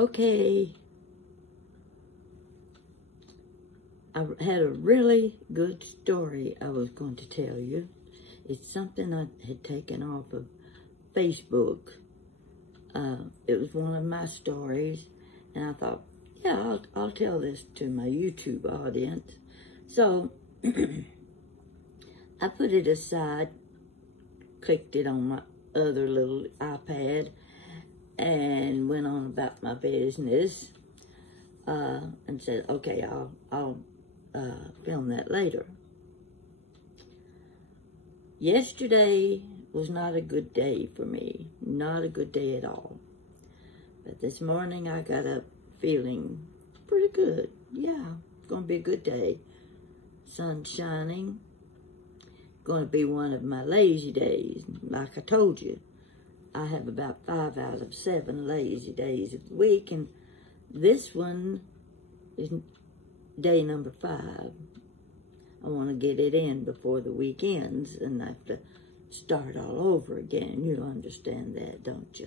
Okay, I had a really good story I was going to tell you. It's something I had taken off of Facebook. It was one of my stories, and I thought, yeah, I'll tell this to my YouTube audience. So I put it aside, clicked it on my other little iPad, and went on about my business, and said, okay, I'll film that later. Yesterday was not a good day for me, not a good day at all. But this morning I got up feeling pretty good. Yeah, it's going to be a good day. Sun shining. Going to be one of my lazy days. Like I told you, I have about 5 out of 7 lazy days of the week, and this one is day number 5. I want to get it in before the week ends, and I have to start all over again. You understand that, don't you?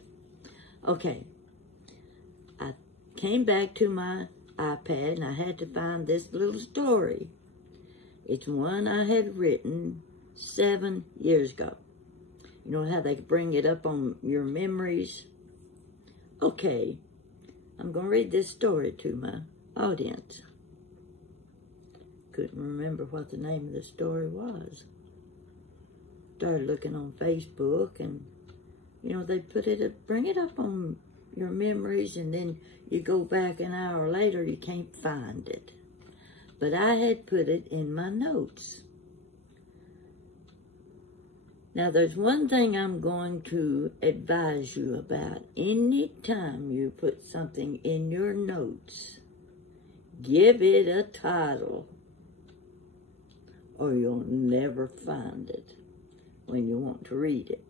Okay. I came back to my iPad, and I had to find this little story. It's one I had written 7 years ago. You know how they bring it up on your memories? Okay. I'm going to read this story to my audience. Couldn't remember what the name of the story was. Started looking on Facebook, and you know, they bring it up on your memories, and then you go back an hour later, you can't find it. But I had put it in my notes. Now, there's one thing I'm going to advise you about. Anytime you put something in your notes, give it a title, or you'll never find it when you want to read it.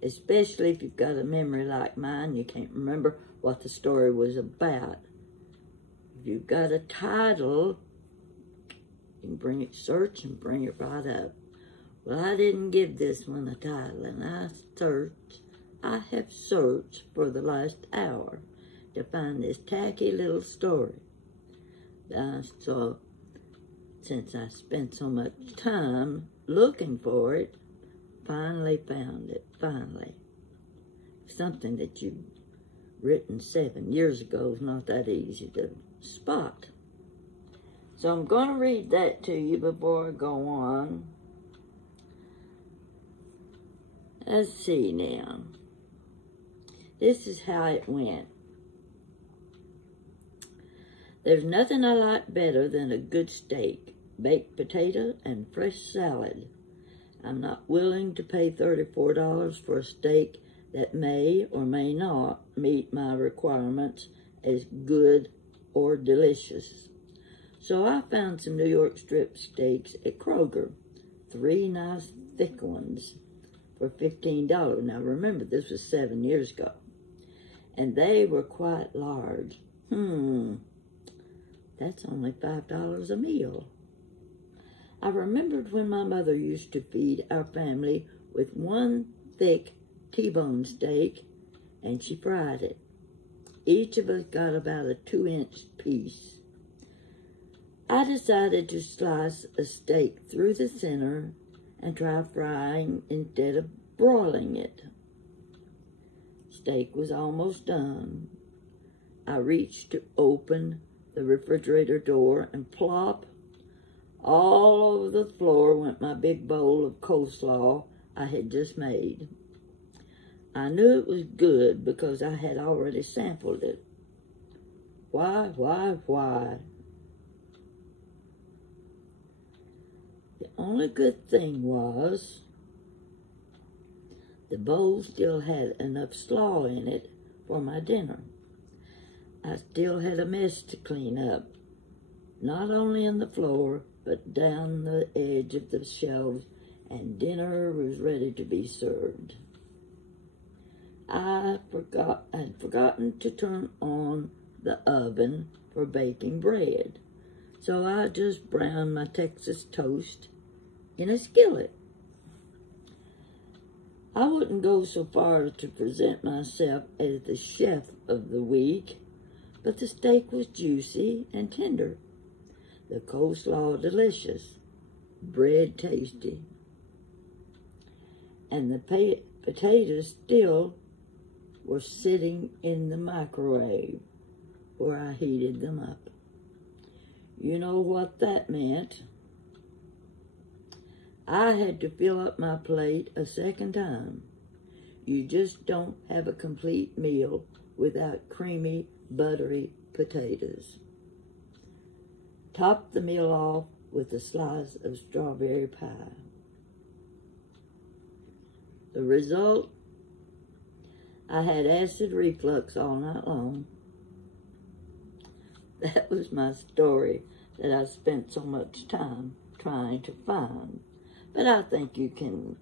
Especially if you've got a memory like mine, you can't remember what the story was about. If you've got a title, you can search and bring it right up. Well, I didn't give this one a title, and I have searched for the last hour to find this tacky little story. So, since I spent so much time looking for it, finally found it, finally. Something that you've written 7 years ago is not that easy to spot. So I'm going to read that to you before I go on. Let's see now. This is how it went. There's nothing I like better than a good steak, baked potato, and fresh salad. I'm not willing to pay $34 for a steak that may or may not meet my requirements as good or delicious. So I found some New York strip steaks at Kroger, 3 nice thick ones, for $15. Now remember, this was 7 years ago. And they were quite large. That's only $5 a meal. I remembered when my mother used to feed our family with one thick T-bone steak, and she fried it. Each of us got about a 2-inch piece. I decided to slice a steak through the center and try frying instead of broiling it. Steak was almost done. I reached to open the refrigerator door, and plop, all over the floor went my big bowl of coleslaw I had just made. I knew it was good because I had already sampled it. Why? The only good thing was the bowl still had enough slaw in it for my dinner. I still had a mess to clean up, not only on the floor, but down the edge of the shelves, and dinner was ready to be served. I had forgotten to turn on the oven for baking bread, so I just browned my Texas toast in a skillet. I wouldn't go so far as to present myself as the chef of the week, but the steak was juicy and tender, the coleslaw delicious, bread tasty, and the potatoes still were sitting in the microwave where I heated them up. You know what that meant? I had to fill up my plate a second time. You just don't have a complete meal without creamy, buttery potatoes. Top the meal off with a slice of strawberry pie. The result? I had acid reflux all night long. That was my story that I spent so much time trying to find. But I think you can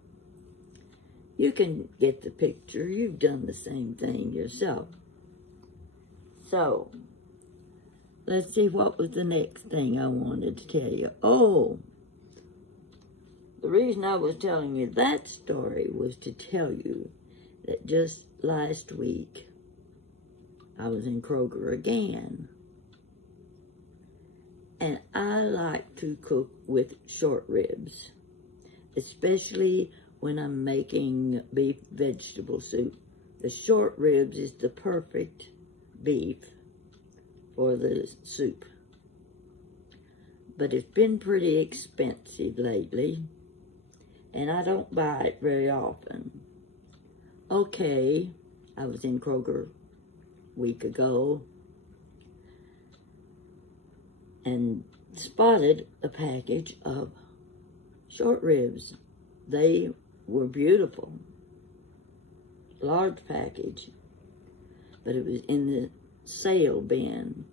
get the picture. You've done the same thing yourself. So, let's see what was the next thing I wanted to tell you. Oh, the reason I was telling you that story was to tell you that just last week, I was in Kroger again. And I like to cook with short ribs, especially when I'm making beef vegetable soup. The short ribs is the perfect beef for the soup. But it's been pretty expensive lately, and I don't buy it very often. Okay, I was in Kroger a week ago and spotted a package of short ribs. They were beautiful. Large package, but it was in the sale bin.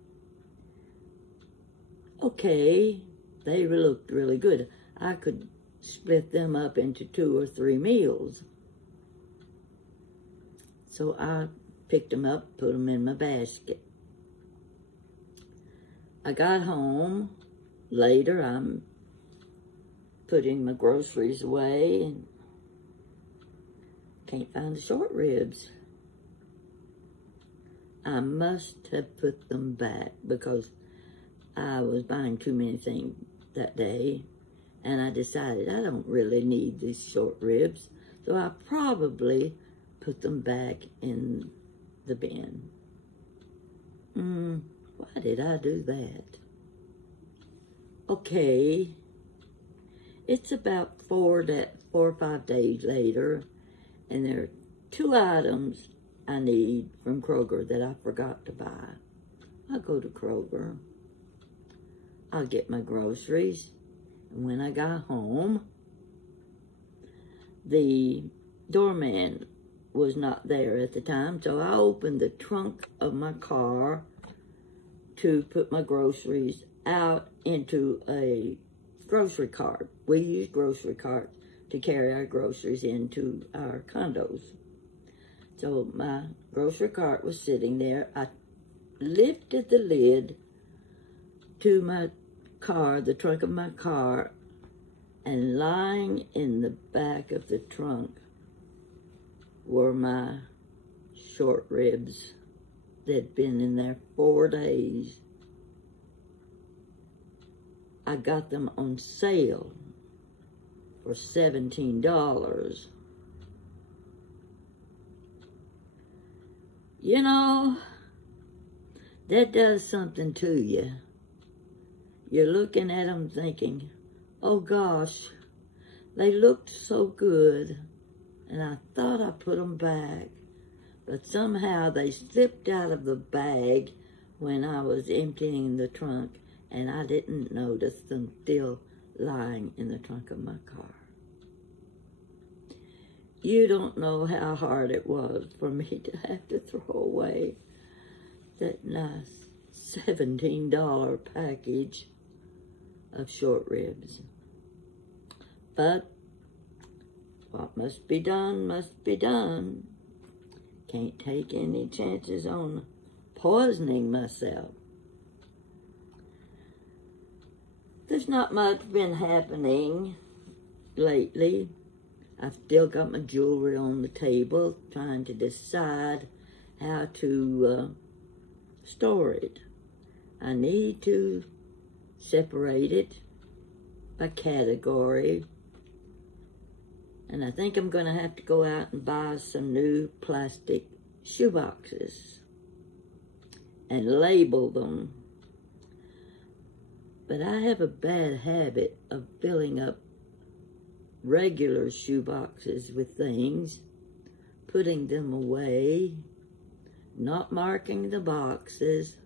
Okay, they looked really good. I could split them up into 2 or 3 meals. So I picked them up, put them in my basket. I got home. Later, I'm putting my groceries away and can't find the short ribs. I must have put them back because I was buying too many things that day, and I decided I don't really need these short ribs, so I probably put them back in the bin. Why did I do that? Okay, it's about 4 or 5 days later, and there are 2 items I need from Kroger that I forgot to buy. I'll go to Kroger. I'll get my groceries. And when I got home, the doorman was not there at the time, so I opened the trunk of my car to put my groceries out into a grocery cart. We use grocery carts to carry our groceries into our condos. So my grocery cart was sitting there. I lifted the lid to my car, the trunk of my car, and lying in the back of the trunk were my short ribs. They'd been in there 4 days. I got them on sale for $17. You know, that does something to you. You're looking at them thinking, oh gosh, they looked so good, and I thought I put them back, but somehow they slipped out of the bag when I was emptying the trunk, and I didn't notice them still lying in the trunk of my car. You don't know how hard it was for me to have to throw away that nice $17 package of short ribs. But what must be done must be done. Can't take any chances on poisoning myself. There's not much been happening lately. I've still got my jewelry on the table, trying to decide how to store it. I need to separate it by category. And I think I'm going to have to go out and buy some new plastic shoeboxes and label them. But I have a bad habit of filling up regular shoeboxes with things, putting them away, not marking the boxes.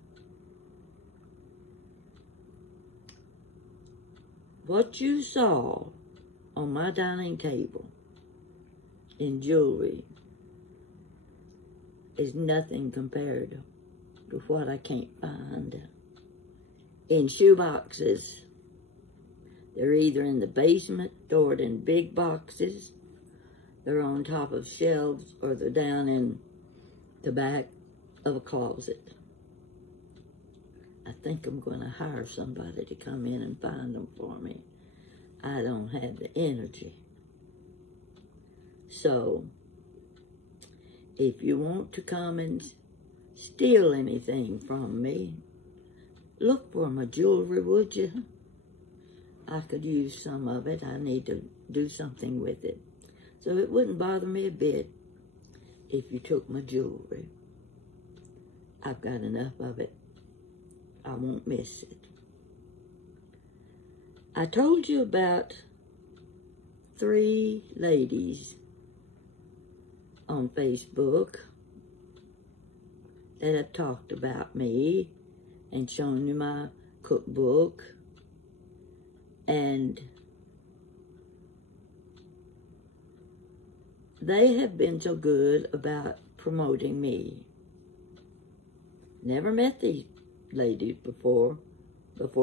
What you saw on my dining table in jewelry is nothing compared to what I can't find in shoeboxes. They're either in the basement, stored in big boxes, they're on top of shelves, or they're down in the back of a closet. I think I'm going to hire somebody to come in and find them for me. I don't have the energy. So, if you want to come and steal anything from me, look for my jewelry, would you? I could use some of it. I need to do something with it. So it wouldn't bother me a bit if you took my jewelry. I've got enough of it. I won't miss it. I told you about 3 ladies on Facebook that have talked about me and shown you my cookbook. And they have been so good about promoting me. Never met these ladies before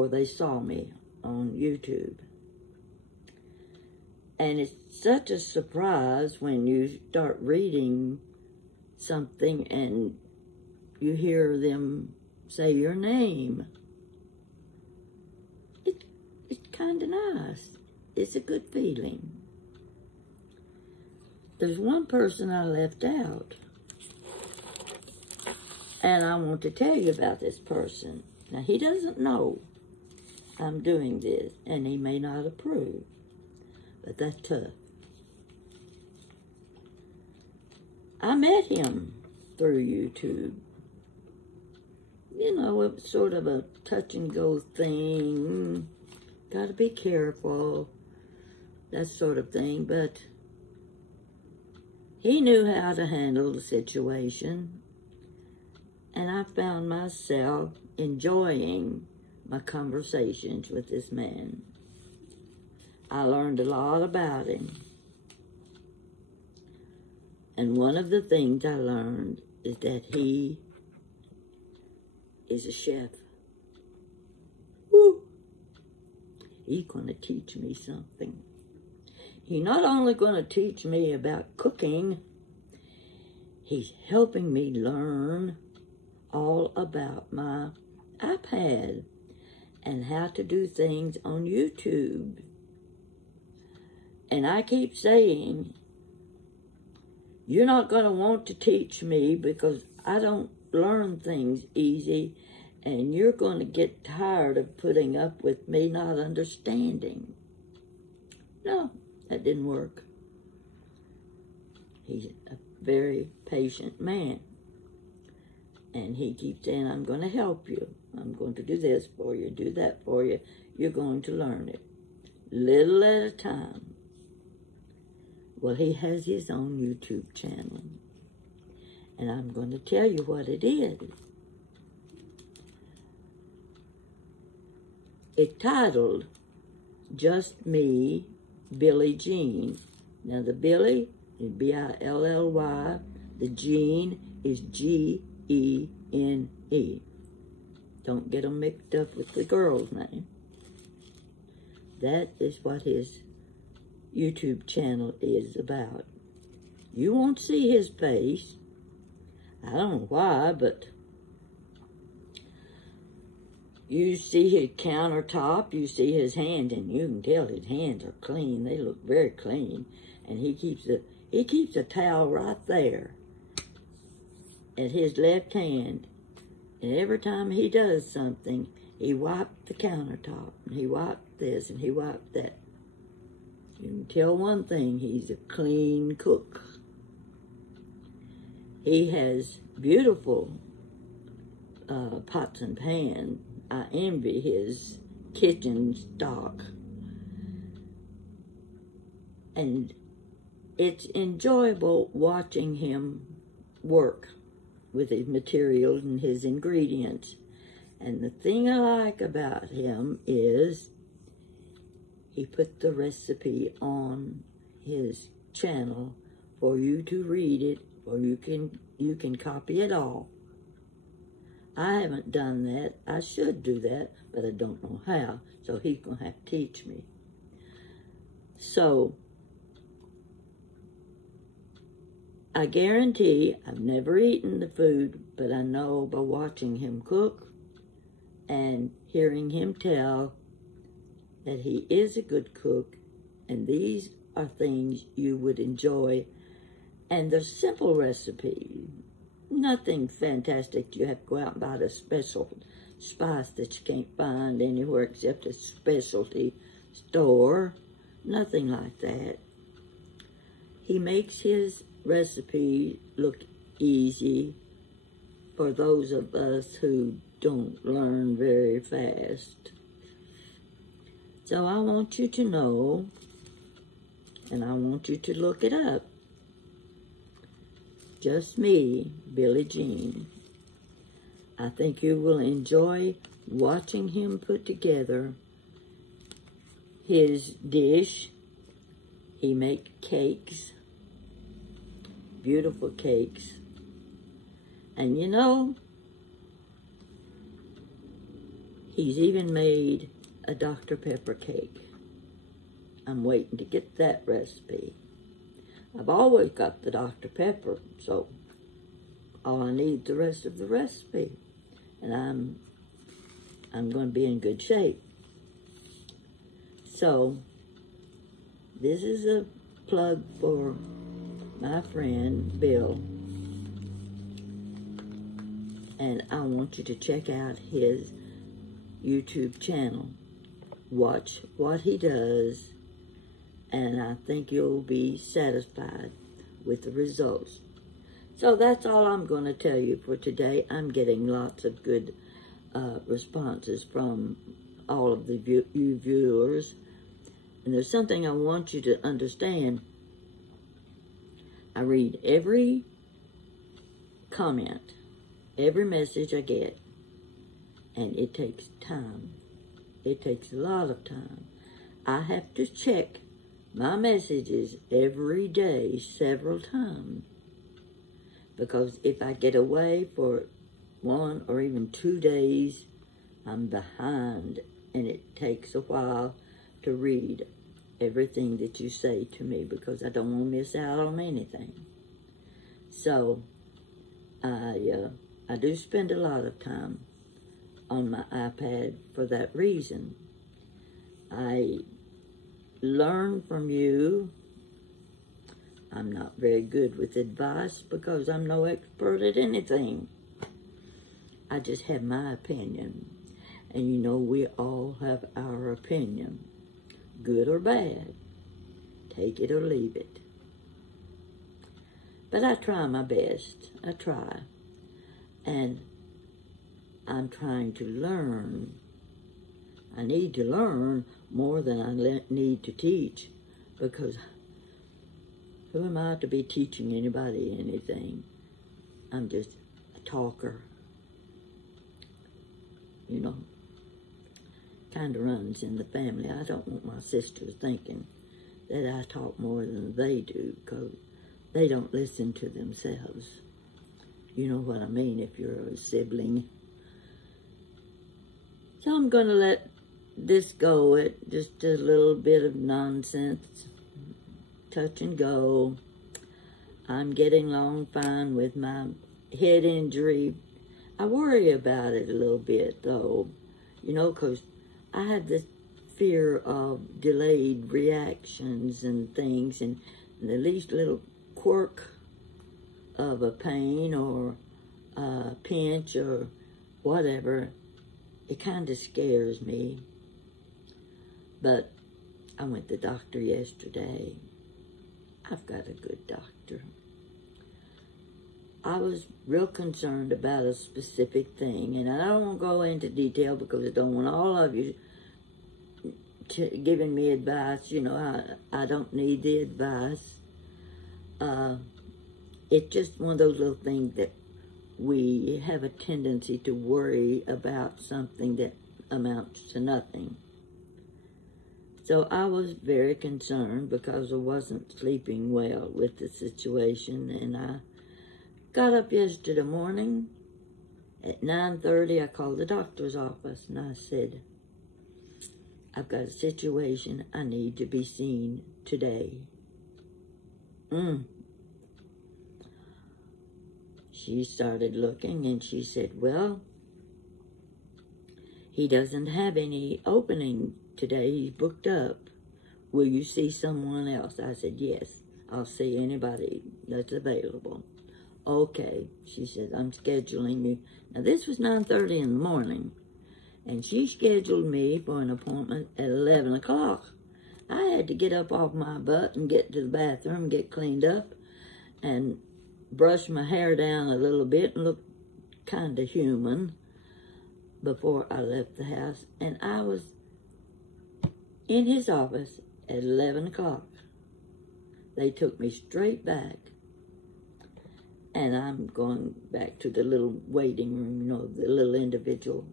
they saw me on YouTube. And it's such a surprise when you start reading something and you hear them say your name. It's kind of nice. It's a good feeling. There's one person I left out, and I want to tell you about this person. Now, he doesn't know I'm doing this, and he may not approve, but that's tough. I met him through YouTube. You know, it was sort of a touch-and-go thing. Got to be careful, that sort of thing, but he knew how to handle the situation, and I found myself enjoying my conversations with this man. I learned a lot about him, and one of the things I learned is that he is a chef. Woo! He's going to teach me something. He's not only going to teach me about cooking, he's helping me learn all about my iPad and how to do things on YouTube. And I keep saying, you're not going to want to teach me because I don't learn things easy, and you're going to get tired of putting up with me not understanding. No, that didn't work. He's a very patient man. And he keeps saying, I'm going to help you. I'm going to do this for you, do that for you. You're going to learn it. Little at a time. Well, he has his own YouTube channel. And I'm going to tell you what it is. It's titled, Just Me, Billie Jean. Now, the Billie is B-I-L-L-Y. The Jean is G-E-N-E. Don't get them mixed up with the girl's name. That is what his YouTube channel is about. You won't see his face. I don't know why, but you see his countertop, you see his hands, and you can tell his hands are clean. They look very clean. and he keeps a towel right there at his left hand, and every time he does something, he wiped the countertop, and he wiped this, and he wiped that. You can tell one thing, he's a clean cook. He has beautiful pots and pans. I envy his kitchen stock. And it's enjoyable watching him work with his materials and his ingredients. And the thing I like about him is he put the recipe on his channel for you to read it, or you can copy it all. I haven't done that. I should do that, but I don't know how, so he's going to have to teach me. So, I guarantee I've never eaten the food, but I know by watching him cook and hearing him tell that he is a good cook, and these are things you would enjoy. And they're simple recipes. Nothing fantastic. You have to go out and buy a special spice that you can't find anywhere except a specialty store. Nothing like that. He makes his recipe look easy for those of us who don't learn very fast. So I want you to know, and I want you to look it up. Just me, Billie Jean. I think you will enjoy watching him put together his dish. He makes cakes, beautiful cakes. And you know, he's even made a Dr. Pepper cake. I'm waiting to get that recipe. I've always got the Dr. Pepper, so all I need is the rest of the recipe. And I'm going to be in good shape. So, this is a plug for my friend, Bill. And I want you to check out his YouTube channel. Watch what he does, and I think you'll be satisfied with the results. So that's all I'm going to tell you for today. I'm getting lots of good responses from all of you viewers. And there's something I want you to understand. I read every comment, every message I get, and it takes time. It takes a lot of time. I have to check my messages every day several times, because if I get away for 1 or even 2 days, I'm behind, and it takes a while to read everything that you say to me, because I don't want to miss out on anything. So I do spend a lot of time on my iPad for that reason. I learn from you. I'm not very good with advice because I'm no expert at anything. I just have my opinion. And you know, we all have our opinion, good or bad. Take it or leave it. But I try my best. I try. And I'm trying to learn. I need to learn more than I need to teach, because who am I to be teaching anybody anything? I'm just a talker. You know, kind of runs in the family. I don't want my sisters thinking that I talk more than they do, because they don't listen to themselves. You know what I mean if you're a sibling. So I'm going to let this go at just a little bit of nonsense, touch and go. I'm getting along fine with my head injury. I worry about it a little bit, though, you know, because I have this fear of delayed reactions and things, and the least little quirk of a pain or a pinch or whatever, it kind of scares me. But I went to the doctor yesterday. I've got a good doctor. I was real concerned about a specific thing, and I don't want to go into detail because I don't want all of you giving me advice. You know, I don't need the advice. It's just one of those little things that we have a tendency to worry about something that amounts to nothing. So I was very concerned because I wasn't sleeping well with the situation, and I got up yesterday morning at 9:30. I called the doctor's office and I said, I've got a situation. I need to be seen today. She started looking and she said, well, he doesn't have any opening today. He's booked up. Will you see someone else? I said, yes, I'll see anybody that's available. Okay, she said, I'm scheduling you. Now, this was 9:30 in the morning, and she scheduled me for an appointment at 11 o'clock. I had to get up off my butt and get to the bathroom, get cleaned up, and brush my hair down a little bit and look kind of human before I left the house. And I was in his office at 11 o'clock. They took me straight back. And I'm going back to the little waiting room, you know, the little individual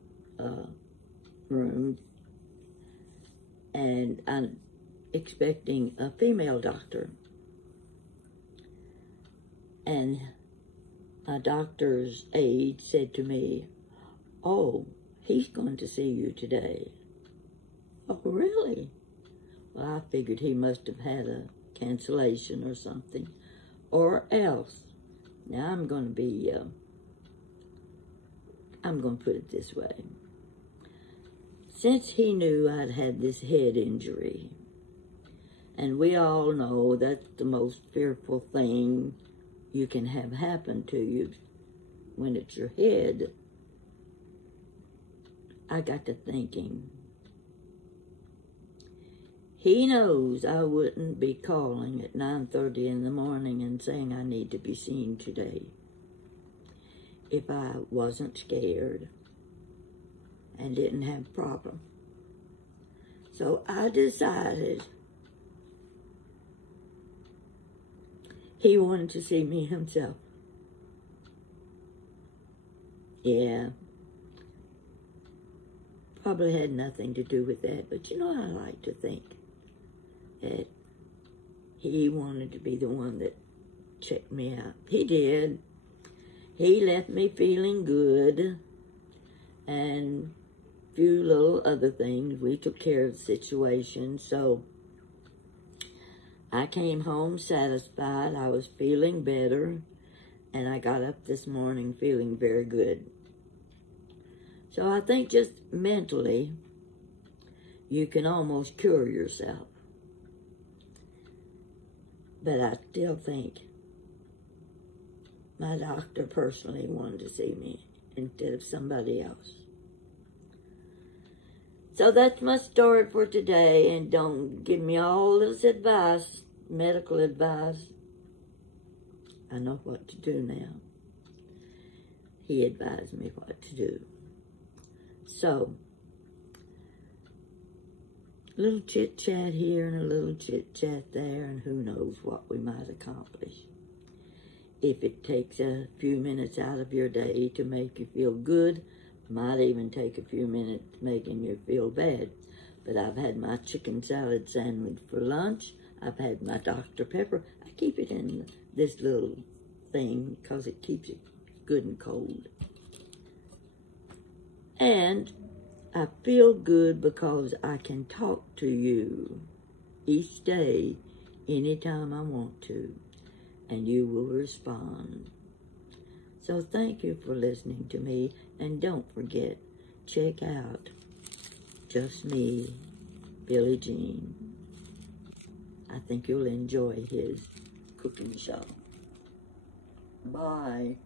room. And I'm expecting a female doctor. And a doctor's aide said to me, oh, he's going to see you today. Oh, really? Well, I figured he must have had a cancellation or something. Or else. Now, I'm going to put it this way. Since he knew I'd had this head injury, and we all know that's the most fearful thing you can have happen to you when it's your head, I got to thinking, he knows I wouldn't be calling at 9:30 in the morning and saying I need to be seen today if I wasn't scared and didn't have a problem. So I decided he wanted to see me himself. Yeah. Probably had nothing to do with that, but you know, I like to think that he wanted to be the one that checked me out. He did. He left me feeling good, and a few little other things. We took care of the situation, so I came home satisfied. I was feeling better, and I got up this morning feeling very good. So I think just mentally, you can almost cure yourself. But I still think my doctor personally wanted to see me instead of somebody else. So that's my story for today, and don't give me all this advice, medical advice. I know what to do now. He advised me what to do. So, a little chit-chat here and a little chit-chat there, and who knows what we might accomplish. If it takes a few minutes out of your day to make you feel good, might even take a few minutes making you feel bad. But I've had my chicken salad sandwich for lunch. I've had my Dr. Pepper. I keep it in this little thing because it keeps it good and cold. And I feel good because I can talk to you each day, anytime I want to, and you will respond. So thank you for listening to me, and don't forget, check out Just Me, Billie Jean. I think you'll enjoy his cooking show. Bye.